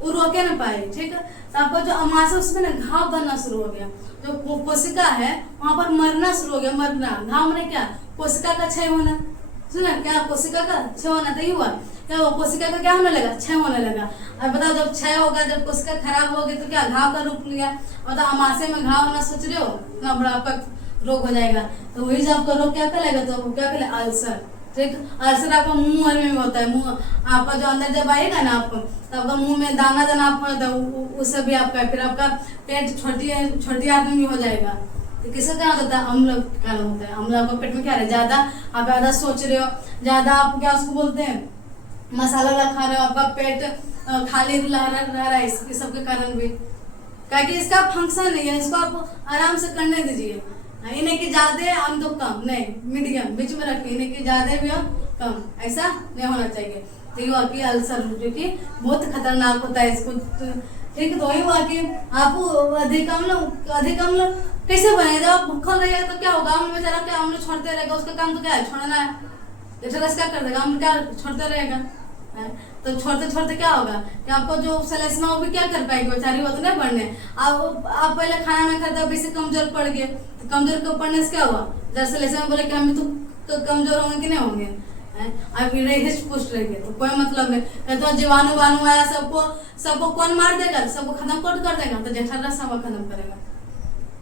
वो रोके ना पाए। ठीक है, तो आपका जो अमाशय उसमें ना घाव बनना शुरू हो गया, जो कोशिका है वहां पर मरना शुरू हो गया, मरना, घाव में क्या, कोशिका का क्षय होना, सुना क्या, कोशिका का क्षय होना, तो ये हुआ क्या, वो कोशिका का क्या होने लगा, क्षय होने लगा। अब बताओ जब क्षय होगा, जब कोशिका खराब होगी तो क्या घाव का रूप लिया, बताओ अमाशय में घाव होना सोच रहे हो, इतना बड़ा आपका रोग हो जाएगा, तो वही जब आपका रोग क्या करेगा, तो क्या करे, अल्सर। ठीक, अल्सर आपका मुंह में होता है, मुंह आपका जो अंदर जब आएगा ना आपको, तो आपका मुंह में दाना दाना आपको होता है, उससे भी आपका, फिर आपका पेट छोटी आदमी भी हो जाएगा। तो किसका कारण होता है, अम्ल कारण होता है, अम्ल आपका पेट में क्या है, ज्यादा आप ज्यादा सोच रहे हो, ज्यादा आप क्या उसको बोलते हैं, मसाला वाला खा रहे हो, आपका पेट खाली रह रहा है, इसके सबके कारण भी, क्या कि इसका फंक्शन नहीं है, इसको आप आराम से करने दीजिए, ये नहीं कि ज्यादा हम तो कम नहीं, मीडियम बीच में रखिए, नहीं कि ज्यादा भी हो कम, ऐसा नहीं होना चाहिए। तो ये हुआ कि अल्सर जो कि बहुत खतरनाक होता है इसको। ठीक, तो वही हुआ कि आप अधिक अम्ल कैसे बनेगा, जब आप भूखल रहेगा तो क्या होगा, अम्ल बेचारा क्या अम्ल छोड़ते रहेगा, उसका काम तो क्या है, छोड़ना है, क्या कर देगा, अम्ल क्या छोड़ते रहेगा, तो छोड़ते छोड़ते क्या होगा कि आपको जो श्लेष्मा वो भी क्या कर पाएगी बेचारी, वो तो नहीं बढ़ने। आप पहले खाना ना खाते अब इसे कमजोर पड़ गए, तो कमजोर को पड़ने से क्या हुआ, जैसे श्लेष्मा बोले कि हम तो कमजोर होंगे कि नहीं होंगे, आप हिस्ट पुष्ट रहेंगे तो कोई मतलब नहीं। तो जीवाणु वाणु आया, सबको कौन मार देगा, सबको खत्म कर देगा, तो जठर रस सबको खत्म करेगा,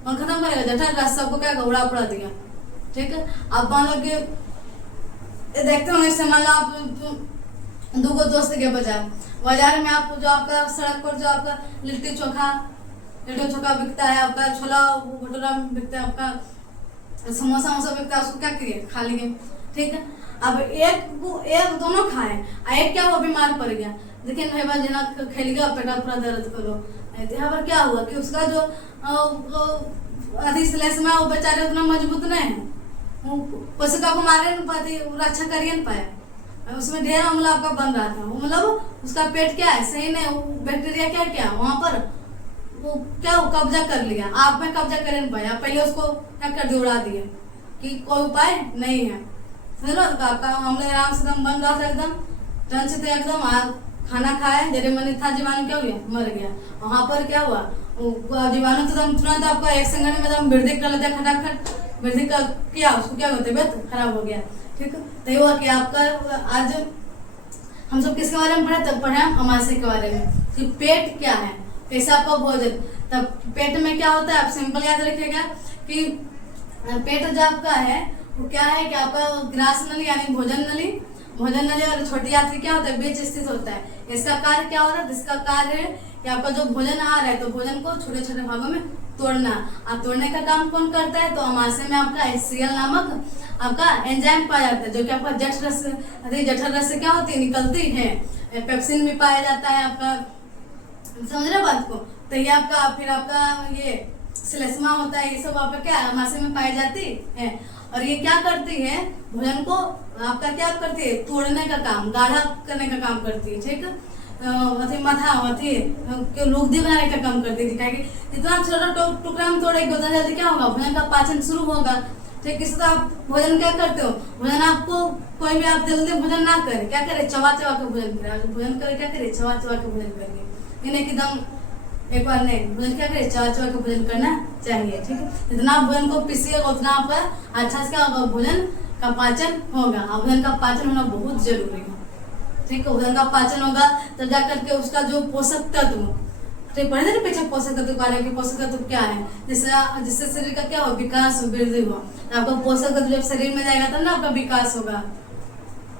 कौन खत्म करेगा, जठर रस सबको क्या उड़ा देगा। ठीक है, आप मान लो कि देखते होंगे, मान लो आप दो दोस्त के बाजार में आप जो आपका सड़क पर जो आपका लिट्टी चोखा बिकता है, आपका छोला भटूरा बिकता है, आपका समोसा बिकता है, उसको क्या करिए, खा लिए। ठीक है, अब एक दोनों खाए, एक क्या हुआ, बीमार पड़ गया, देखिए भाई बात जना खेलिएगा पेटा पूरा दर्द करो, यहाँ पर क्या हुआ कि उसका जो श्लेष्मा वो बेचारे उतना मजबूत नहीं है, कोशिका को मारे नहीं पाती, रक्षा करिए नहीं पाया, उसमें ढेर अम्ल आपका बन रहा था, मतलब उसका पेट क्या है सही नहीं, बैक्टीरिया क्या वहां पर वो क्या कब्जा कर लिया, आप में कब्जा कर नहीं पाया, पहले उसको क्या कर दिया, उड़ा दिया कि कोई उपाय नहीं है। समझ लो, आपका अम्ल आराम से एकदम बन रहा था, एकदम टन से एकदम खाना खाए, जरे मनी था, जीवाणु क्या हो गया, मर गया। वहां पर क्या हुआ, जीवाणु तो तुरंत आपका एक सेकंड में एकदम वृद्धि कर लेता, खटाखट वृद्धि कर किया, उसको क्या होता है, खराब हो गया। ठीक है, तो ये हुआ कि आपका आज हम सब किसके बारे में पढ़े, तब पढ़े हम अमाशय के बारे में कि पेट क्या है, कैसे आपका भोजन, तब पेट में क्या होता है, आप सिंपल याद रखिएगा कि पेट जो आपका है वो क्या है कि आपका ग्रास नली यानी भोजन नली और छोटी आंत क्या होता है, बीच स्थित होता है। इसका कार्य क्या होता है, इसका कार्य है कि आपका जो भोजन आ रहा है तो भोजन को छोटे छोटे भागों में तोड़ना। अब तोड़ने का काम कौन करता है, तो अमाशय में आपका HCl नामक आपका एंजाइम पाया जाता है, जो कि आपका जठर रस से क्या होती है, निकलती है। पेप्सिन भी पाया जाता है आपका, समझ रहे बात को। तो ये आपका फिर आपका ये श्लेष्मा होता है, ये सब आपका क्या अमाशय में पाई जाती है। और ये क्या करती है, भोजन को आपका क्या करती है, तोड़ने का काम, गाढ़ा करने का काम करती है, ठीक। लुगदी बनाने का काम करती थी, जितना छोटा टुकड़ा में तोड़ेगी उतना जल्दी क्या होगा, भोजन का पाचन शुरू होगा, ठीक। इससे आप भोजन क्या करते हो, भोजन आपको कोई भी आप जल्दी भोजन ना करे, क्या करे, चबा चबा के भोजन करे। भोजन करे क्या करे, चबा चबा के भोजन करेंगे, इन्हें एकदम एक बार नहीं, भोजन क्या करे, चबा चबा के भोजन करना चाहिए, ठीक है। जितना आप भोजन को पीसिएगा उतना आपका अच्छा से क्या होगा, भोजन का पाचन होगा। भोजन का पाचन होना बहुत जरूरी है, ठीक है। भोजन का पाचन होगा तब जा करके उसका जो पोषक तत्व, ठीक, पढ़े थे ना पीछे पोषक तत्व के बारे में, पोषक तत्व क्या है, जिससे शरीर का क्या हो, विकास वृद्धि हो। आपका पोषक तत्व जब शरीर में जाएगा तब ना आपका विकास होगा,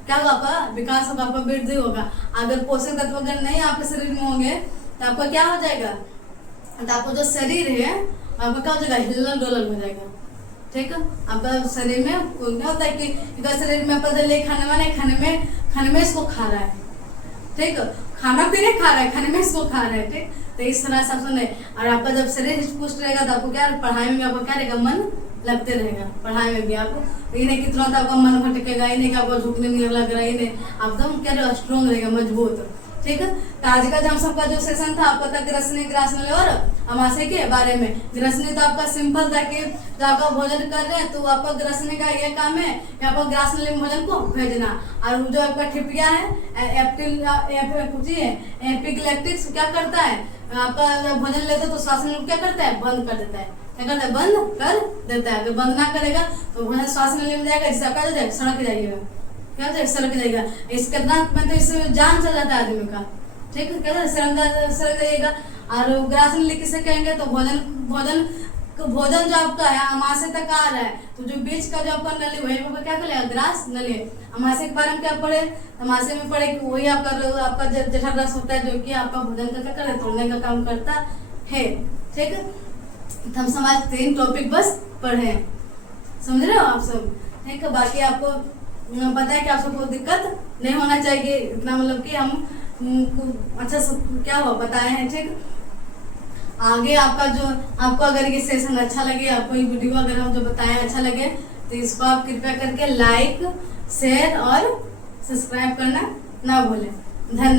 क्या होगा, आपका विकास होगा, आपका वृद्धि होगा। अगर पोषक तत्व अगर नहीं आपके शरीर में होंगे तो आपका क्या हो जाएगा, तो आपका जो शरीर है आपका क्या हो जाएगा, हिलल डोलल हो जाएगा, ठीक है। आपका शरीर में क्या होता है कि शरीर में खाने में इसको खा रहा है, ठीक, खाना पीने खा रहा है, खाने में इसको खा रहा है, ठीक। तो इस तरह से आप सुने। और आपका जब शरीर हृष्ट-पुष्ट रहेगा तो आपको क्या पढ़ाई में आपको क्या रहेगा, मन लगते रहेगा, पढ़ाई में भी आपको। ये नहीं कि तुरंत आपका मन भटकेगा, ये नहीं कि आपको झुकने में लग रहा है, ये नहीं, आप एकदम क्या रहेगा, स्ट्रॉन्ग रहेगा, मजबूत, ठीक है। तो आज का जो हम सबका जो सेशन था आपका था ग्रसनी, ग्रास नली और अमाशय के बारे में। ग्रसनी तो आपका सिंपल था कि जब आपका भोजन कर रहे हैं तो आपका ग्रसनी का ये काम है कि आपका ग्रास नली में भोजन को भेजना। और जो आपका ठिपिया है एपिग्लेटिक्स क्या करता है, आपका भोजन लेते तो श्वास नली क्या करता है, बंद कर देता है, क्या करता है, बंद कर देता है। अगर बंद ना करेगा तो भोजन श्वास नली में जाएगा, जिससे आपका सड़क जाइएगा, क्या सड़क जाएगा। इस कितना मतलब इससे जान चल जाता है आदमी का, ठीक है, क्या सड़क जाइएगा। और ग्रास नली किसे कहेंगे, तो भोजन जो आपका है अमाशय तक आ रहा है तो जो बीच का जो आपका नली वही आपका क्या करेगा, ग्रास नली। अमाशय के बारे में क्या पढ़े, अमाशय में पढ़े कि वही आपका जठर रस होता है जो कि आपका भोजन का क्या करे, तोड़ने का काम करता है, ठीक है। तो हम समाज 3 टॉपिक बस पढ़े, समझ रहे हो आप सब, ठीक है। बाकी आपको पता है कि आप सबको दिक्कत नहीं होना चाहिए, इतना मतलब कि हम अच्छा क्या हो बताए हैं, ठीक। आगे आपका जो आपको अगर ये सेशन अच्छा लगे, आपको ये वीडियो अगर हम जो बताए अच्छा लगे तो इसको आप कृपया करके लाइक, शेयर और सब्सक्राइब करना ना भूलें। धन्यवाद।